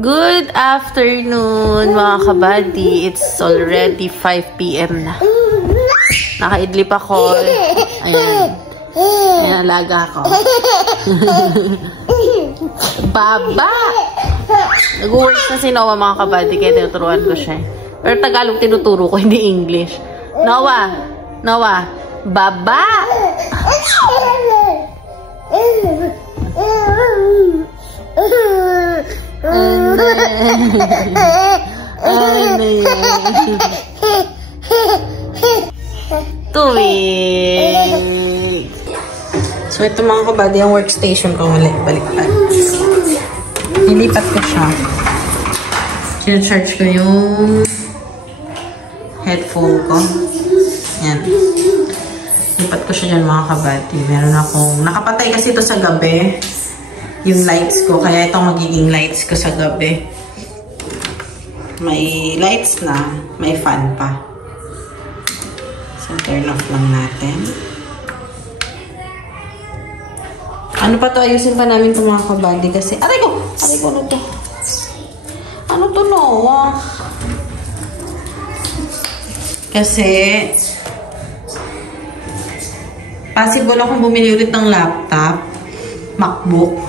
Good afternoon, mga kabady. It's already 5 p.m. na. Nakaidlip ako. Ayan. Ayan, alaga ako. Baba! Nag-work na si Noah, mga kabady, kaya tinuturuan ko siya. Pero Tagalog tinuturo ko, hindi English. Noah! Noah! Baba! Tuwing. So, ito mga kabady, ang workstation ko mali. Baliktad. Nilipat ko siya. Sinacharge ko yung headphone ko. Yan. Lipat ko siya dyan mga kabady. Meron akong, nakapatay kasi ito sa gabi. Yung lights ko. Kaya itong magiging lights ko sa gabi. May lights na. May fan pa. So, turn off lang natin. Ano pa to? Ayusin pa namin ito mga kabady. Kasi, aray ko! Aray ko, ano to? Ano to, Noah? Kasi, possible akong bumili ulit ng laptop. MacBook.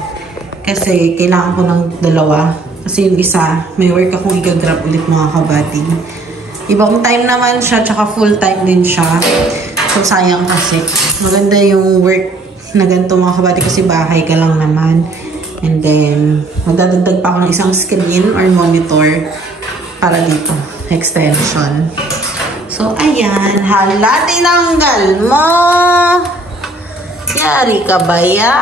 Kasi, kailangan ko ng dalawa. Kasi yung isa, may work akong i-grab ulit mga kabady. Ibang time naman siya, tsaka full time din siya. So, sayang kasi. Maganda yung work na ganito mga kabady kasi bahay ka lang naman. And then, magdadagdag pa ako ng isang screen or monitor para dito. Extension. So, ayan. Hala, tinanggal mo! Yari ka ba ya?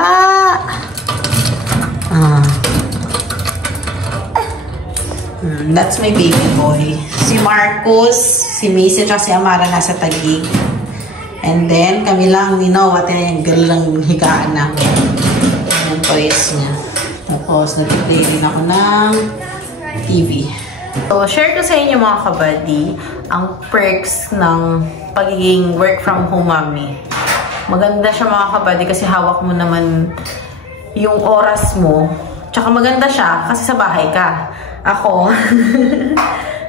That's my baby boy. Si Marcos, si Macy, at si Amara nasa Taguig. And then, kami lang ni Noah, tinanggal lang yung higaan namin. Yung toys niya. Tapos, nag-play din ako ng TV. So, share ko sa inyo mga kabady ang perks ng pagiging work from home mommy. Maganda siya mga kabady kasi hawak mo naman yung oras mo. Tsaka maganda siya kasi sa bahay ka. Ako,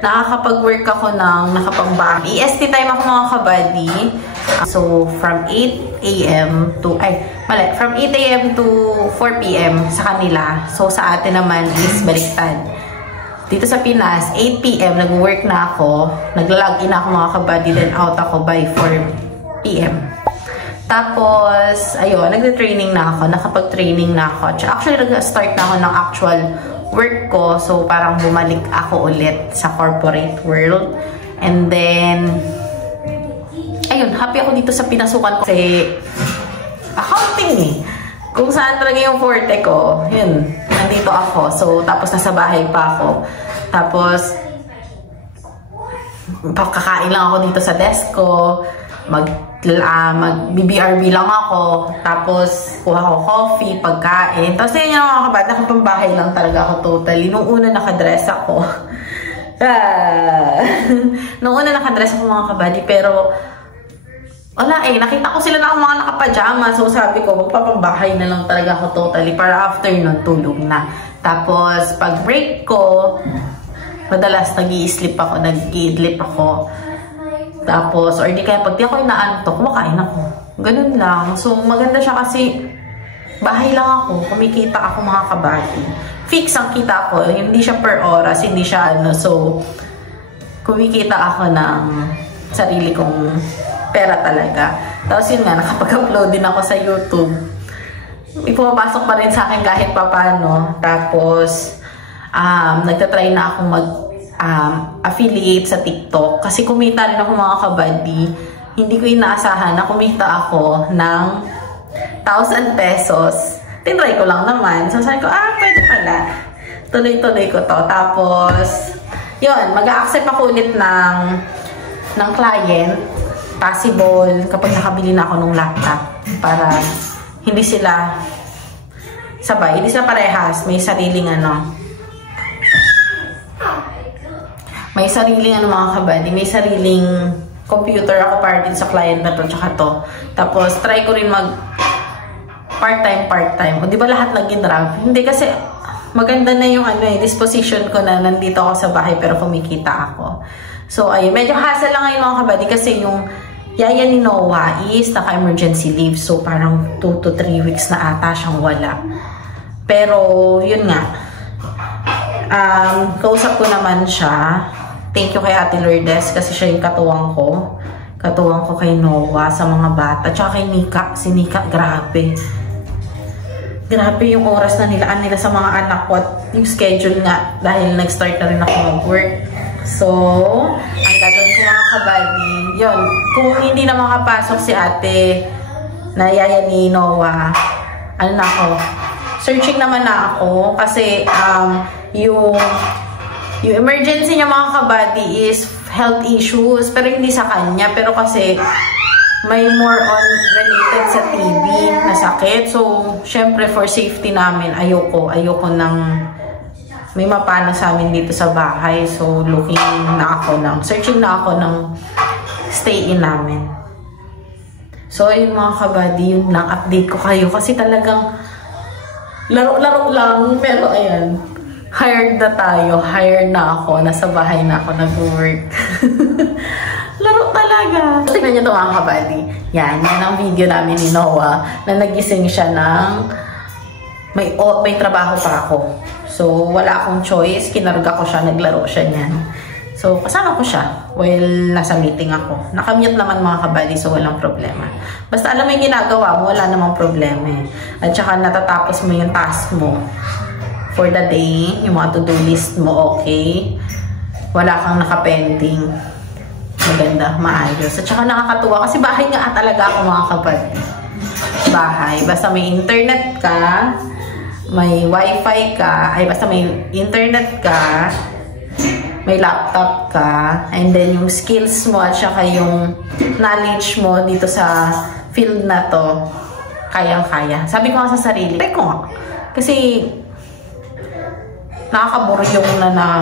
nakakapag-work ako ng nakapag-bahay. EST time ako mga kabady. So, from 8 a.m. to, from 8 a.m. to 4 p.m. sa kanila. So, sa atin naman is baliktad. Dito sa Pinas, 8 p.m. nag-work na ako. Nag-log in ako mga kabady, then out ako by 4 p.m. Tapos, ayun, nag-training na ako. Nakapag-training na ako. Actually, nag-start na ako ng actual work ko. So, parang bumalik ako ulit sa corporate world. And then, ayun, happy ako dito sa pinasukan ko. Kasi, accounting eh. Kung saan talaga yung forte ko, yun, nandito ako. So, tapos nasa bahay pa ako. Tapos, kakain lang ako dito sa desk ko. Mag-BBRB lang ako. Tapos, kuha ko coffee, pagkain. Tapos, yun yung mga kabata, nakapambahay lang talaga ako totally. Nung una nakadress ako. Nung una nakadress ako mga kabady, pero wala nakita ko sila na mga nakapajama. So, sabi ko, magpapambahay na lang talaga ako totally. Para after nun, tulog na. Tapos, pag break ko, madalas nag-i-sleep ako, nag-i-idlip ako. Tapos, or di kaya pag di ako inaantok, kumakain ako. Ganun lang. So, maganda siya kasi bahay lang ako. Kumikita ako mga kabady. Fix ang kita ko. Hindi siya per oras, hindi siya ano. So, kumikita ako ng sarili kong pera talaga. Tapos yun nga, nakapag-upload din ako sa YouTube. Ipumapasok pa rin sa akin kahit papano. Tapos, nagtatry na akong affiliate sa TikTok. Kasi kumita rin ako mga kabady. Hindi ko inaasahan na kumita ako ng 1,000 pesos. Tinry ko lang naman. So sabi ko, pwede pala. Tuloy-tuloy ko to. Tapos, yun, mag-a-accept ako ulit ng client. Possible kapag nakabili na ako ng laptop. Para hindi sila sabay. Hindi sila parehas. May sariling may sariling mga kabady, may sariling computer ako para din sa client na to, tsaka to. Tapos, try ko rin mag part-time. O, di ba lahat naging drug? Hindi kasi, maganda na yung disposition ko na nandito ako sa bahay pero kumikita ako. So, ayun. Medyo hassle lang ngayon mga kabady kasi yung yaya ni Noah is naka-emergency leave. So, parang 2 to 3 weeks na ata siyang wala. Pero, yun nga. Kausap ko naman siya. Thank you kay Ate Lourdes kasi siya yung katuwang ko. Katuwang ko kay Noah sa mga bata. Tsaka kay Nika. Si Nika, grabe. Grabe yung oras na nilaan nila sa mga anak ko at yung schedule nga dahil nag-start na rin ako mag-work. So, ang gagawin ko mga kabady, yun, kung hindi na makapasok si ate na yaya ni Noah, ano na ako, searching naman na ako kasi yung emergency niya mga kabady is health issues, pero hindi sa kanya, pero kasi may more on related sa TB na sakit. So, syempre for safety namin, ayoko ng may mapano sa amin dito sa bahay. So, searching na ako ng stay-in namin. So, ayun mga kabady, yun lang, update ko kayo. Kasi talagang laro-laro lang. Pero ayan, hired na tayo. Hired na ako. Nasa bahay na ako nag-work. Laro talaga. Tingnan niyo ito mga kabady. Yan ang video namin ni Noah na nagising siya ng may trabaho pa ako. So, wala akong choice. Kinarga ko siya, naglaro siya niyan. So, kasama ko siya while nasa meeting ako. Nakamute naman mga kabady, so walang problema. Basta alam mo yung ginagawa mo, wala namang problema eh. At saka natatapos mo yung task mo for the day, yung mga to-do list mo, okay. Wala kang nakapending. Maganda, maayos. At saka nakakatuwa kasi bahay nga talaga ako mga kabady. Bahay. Basta may internet ka, may wifi ka, basta may internet ka, may laptop ka, and then yung skills mo at saka yung knowledge mo dito sa field na to, kayang-kaya. Sabi ko nga sa sarili, try ko nga. Kasi, nakakaburo yung na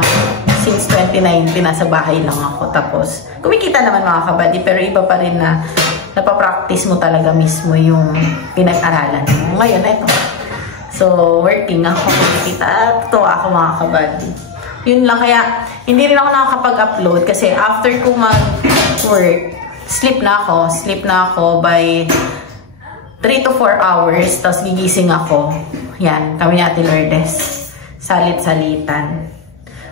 since 2019, nasa bahay lang ako. Tapos, kumikita naman mga kabady, pero iba pa rin na napapractice mo talaga mismo yung pinag-aralan mo. Ngayon, eto. So, working ako, kumikita. Tuwa ako mga kabady. Yun lang, kaya hindi rin ako nakakapag-upload kasi after ko mag-work, sleep na ako by 3 to 4 hours, tapos gigising ako. Yan, kami ni Ate Lourdes. Salit-salitan.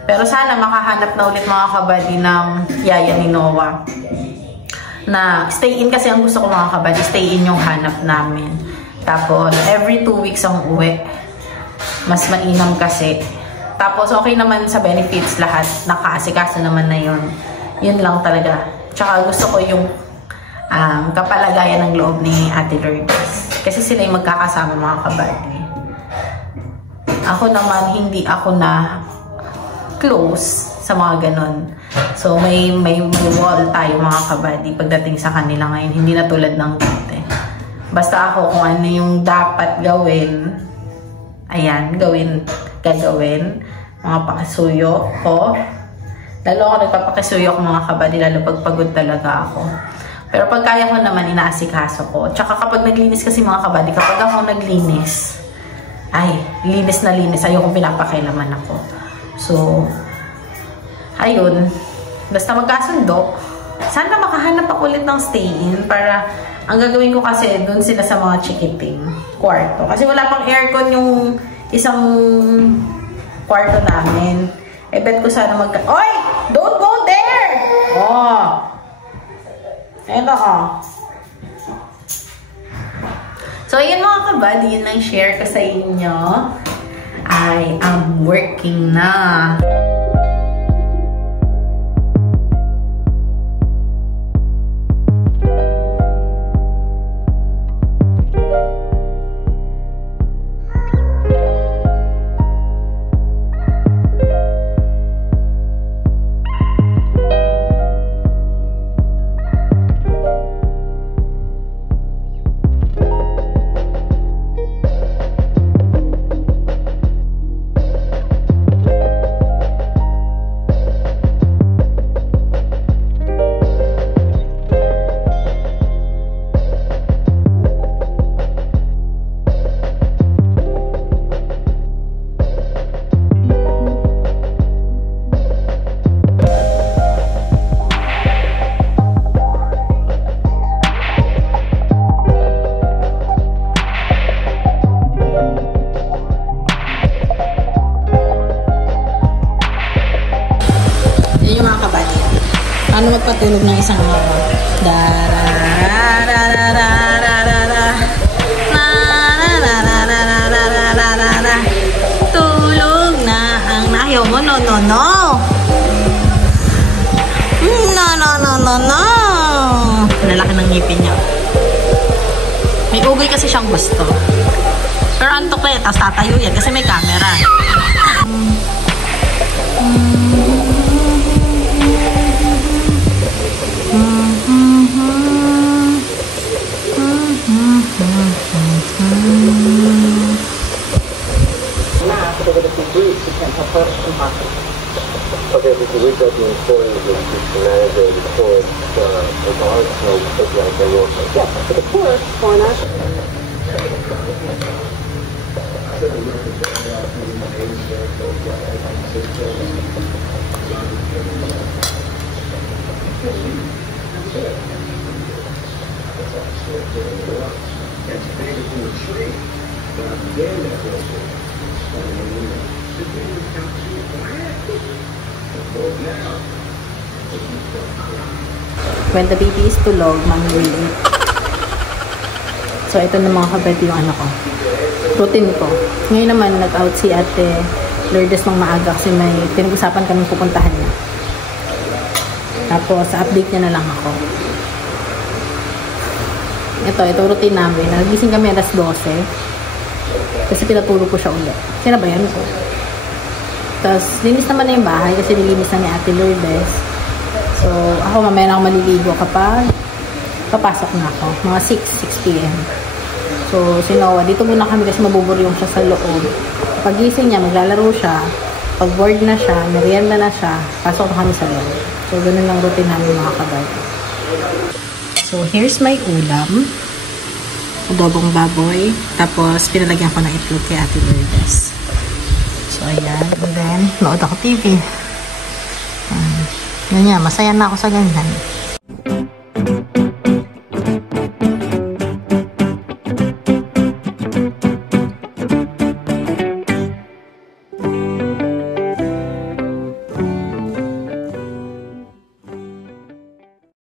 Pero sana makahanap na ulit mga kabady ng yaya ni Noah. Na stay in kasi ang gusto ko mga kabady, stay in yung hanap namin. Tapos, every 2 weeks ang uwi. Mas mainam kasi. Tapos, okay naman sa benefits lahat. Nakaasikaso naman na yun. Yun lang talaga. Tsaka gusto ko yung kapalagayan ng loob ni Ate Lourdes. Kasi sila yung magkakasama mga kabady. Ako naman, hindi ako na close sa mga ganon. So, may wall tayo mga kabady pagdating sa kanila ngayon. Hindi na tulad ng dati. Basta ako kung ano yung dapat gawin, ayan, gagawin. Mga pakisuyo ko. Lalo ako nagpapakisuyo ko mga kabady, lalo pag pagod talaga ako. Pero pag kaya ko naman, inaasikaso ko. Tsaka kapag naglinis kasi mga kabady, kapag ako naglinis, linis na linis, ayokong pinapakailaman ako. So, ayun, basta magkasundo, sana makahanap ako ulit ng stay-in para ang gagawin ko kasi doon sila sa mga chikiting kwarto. Kasi wala pang aircon yung isang kwarto namin. Bet ko sana Oy! Don't go there! Oh! Eto So, yun mga kabady, yun lang share ko sa inyo. I am working na. makatulog ng isang araw. Tulog na ang ayaw mo. No. No. Lalaki ng ngipin niya. May ugay kasi siyang gusto. Pero antok na yan, tapos tatayo yan kasi may camera. Okay, we can reach out to the employees and the manager and the tourist, the guards, so it's like they will. Yeah, for the tourists, why not? When the baby is tulog, mommy will eat. So, ito na mga kabed yung ano ko. Routine ko. Ngayon naman, nag-out si Ate Lourdes ng maaga kasi may pinag-usapan kaming pupuntahan niya. Tapos, update niya na lang ako. Ito routine namin. Nagising kami alas 12. Kasi pinatulog ko siya ulit. Sinabayan ko. Tapos, linis naman na yung bahay kasi nilinis na ni Ate Lourdes. So, ako mamaya na ako maliligo kapag papasok na ako. Mga 6 p.m. So, si Noah, dito muna kami kasi mabuburyong siya sa loob. Pag gising niya, maglalaro siya. Pag bored na siya, merienda na siya, pasok na kami sa loob. So, ganun lang routine namin mga kabay. So, here's my ulam. Adobong baboy. Tapos, pinalagyan ko ng itlog kay Ate Lourdes. So, ayan. And then, nood ako TV. Ganyan, masaya na ako sa ganyan.